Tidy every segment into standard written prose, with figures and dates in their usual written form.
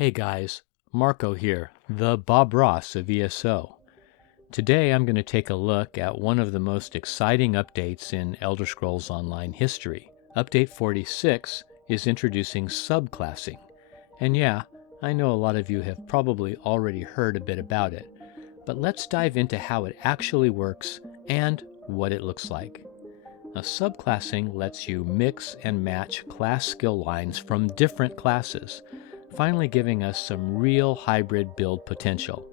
Hey guys, Marco here, the Bob Ross of ESO. Today I'm going to take a look at one of the most exciting updates in Elder Scrolls Online history. Update 46 is introducing subclassing. And yeah, I know a lot of you have probably already heard a bit about it, but let's dive into how it actually works and what it looks like. Now, subclassing lets you mix and match class skill lines from different classes, finally giving us some real hybrid build potential.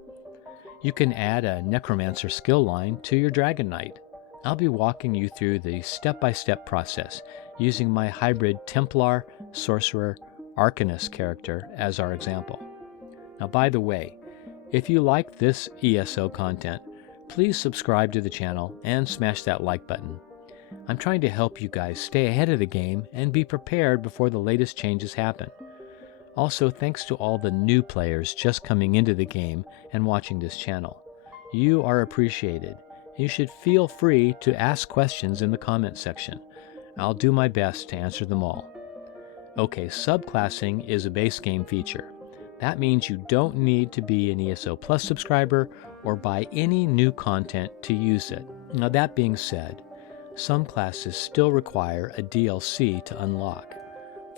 You can add a Necromancer skill line to your Dragon Knight. I'll be walking you through the step-by-step process using my hybrid Templar, Sorcerer, Arcanist character as our example. Now, by the way, if you like this ESO content, please subscribe to the channel and smash that like button. I'm trying to help you guys stay ahead of the game and be prepared before the latest changes happen. Also, thanks to all the new players just coming into the game and watching this channel. You are appreciated. You should feel free to ask questions in the comment section. I'll do my best to answer them all. Okay, subclassing is a base game feature. That means you don't need to be an ESO Plus subscriber or buy any new content to use it. Now, that being said, some classes still require a DLC to unlock.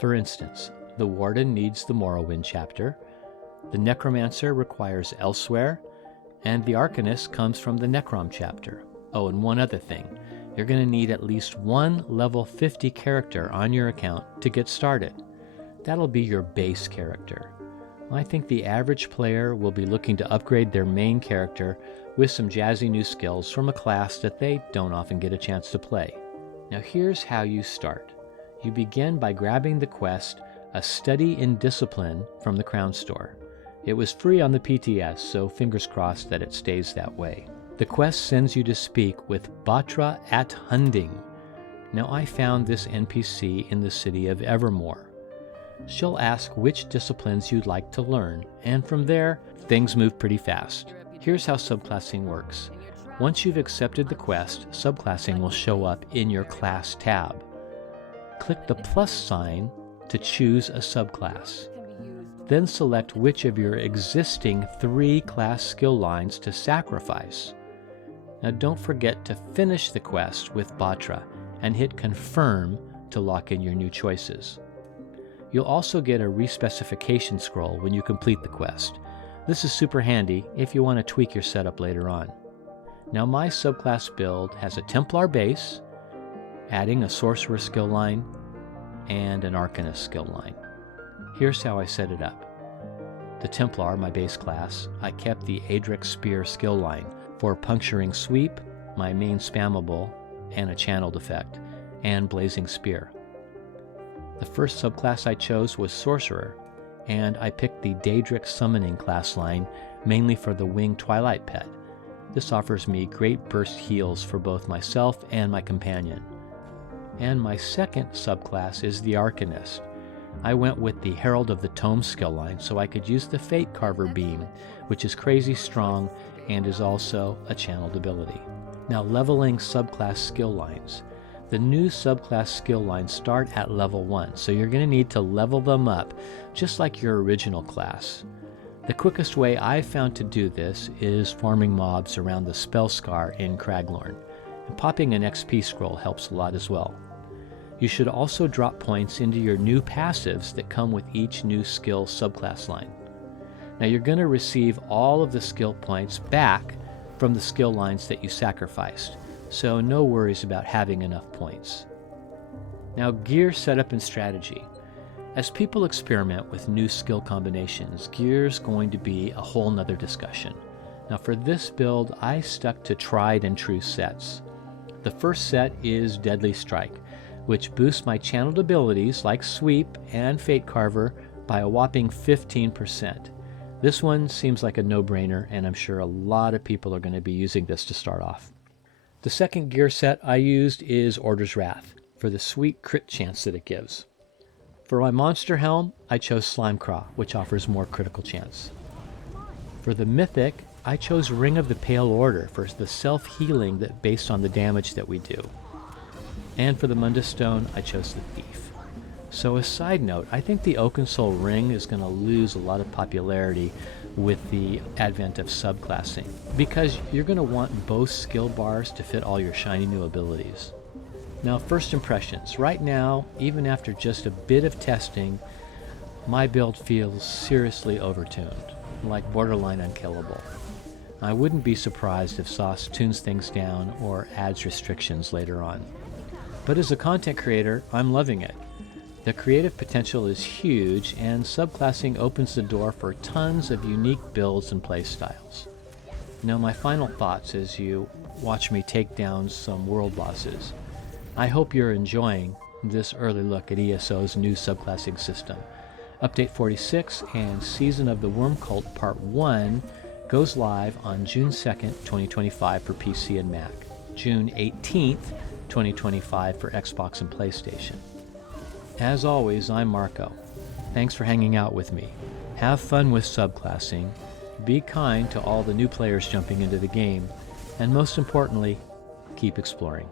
For instance, the Warden needs the Morrowind chapter, the Necromancer requires Elsewhere, and the Arcanist comes from the Necrom chapter. Oh, and one other thing, you're going to need at least one level 50 character on your account to get started. That'll be your base character. I think the average player will be looking to upgrade their main character with some jazzy new skills from a class that they don't often get a chance to play. Now here's how you start. You begin by grabbing the quest A Study in Discipline from the Crown Store. It was free on the PTS, so fingers crossed that it stays that way. The quest sends you to speak with Batra at Hunding. Now I found this NPC in the city of Evermore. She'll ask which disciplines you'd like to learn, and from there, things move pretty fast. Here's how subclassing works. Once you've accepted the quest, subclassing will show up in your class tab. Click the plus sign to choose a subclass. Then select which of your existing 3 class skill lines to sacrifice. Now don't forget to finish the quest with Batra and hit confirm to lock in your new choices. You'll also get a respecification scroll when you complete the quest. This is super handy if you want to tweak your setup later on. Now my subclass build has a Templar base, adding a Sorcerer skill line, and an Arcanist skill line. Here's how I set it up. The Templar, my base class, I kept the Adric Spear skill line for Puncturing Sweep, my main spammable, and a channeled effect, and Blazing Spear. The first subclass I chose was Sorcerer, and I picked the Daedric Summoning class line mainly for the Winged Twilight pet. This offers me great burst heals for both myself and my companion. And my second subclass is the Arcanist. I went with the Herald of the Tome skill line so I could use the Fate Carver beam, which is crazy strong and is also a channeled ability. Now, leveling subclass skill lines. The new subclass skill lines start at level 1, so you're going to need to level them up just like your original class. The quickest way I've found to do this is farming mobs around the Spellscar in Craglorn, and popping an XP scroll helps a lot as well. You should also drop points into your new passives that come with each new skill subclass line. Now you're going to receive all of the skill points back from the skill lines that you sacrificed, so no worries about having enough points. Now, gear setup and strategy. As people experiment with new skill combinations, gear's going to be a whole nother discussion. Now for this build, I stuck to tried and true sets. The first set is Deadly Strike, which boosts my channeled abilities like Sweep and Fate Carver by a whopping 15%. This one seems like a no-brainer, and I'm sure a lot of people are going to be using this to start off. The second gear set I used is Order's Wrath, for the sweet crit chance that it gives. For my monster helm, I chose Slimecraw, which offers more critical chance. For the mythic, I chose Ring of the Pale Order for the self-healing that based on the damage that we do. And for the Mundus Stone, I chose the Thief. So a side note, I think the Oakensole ring is going to lose a lot of popularity with the advent of subclassing, because you're going to want both skill bars to fit all your shiny new abilities. Now, first impressions. Right now, even after just a bit of testing, my build feels seriously overtuned, like borderline unkillable. I wouldn't be surprised if Sauce tunes things down or adds restrictions later on. But as a content creator, I'm loving it. The creative potential is huge, and subclassing opens the door for tons of unique builds and playstyles. Now, my final thoughts as you watch me take down some world bosses. I hope you're enjoying this early look at ESO's new subclassing system. Update 46 and Season of the Worm Cult Part 1 goes live on June 2nd, 2025 for PC and Mac, June 18th, 2025 for Xbox and PlayStation. As always, I'm Marco. Thanks for hanging out with me. Have fun with subclassing, be kind to all the new players jumping into the game, and most importantly, keep exploring.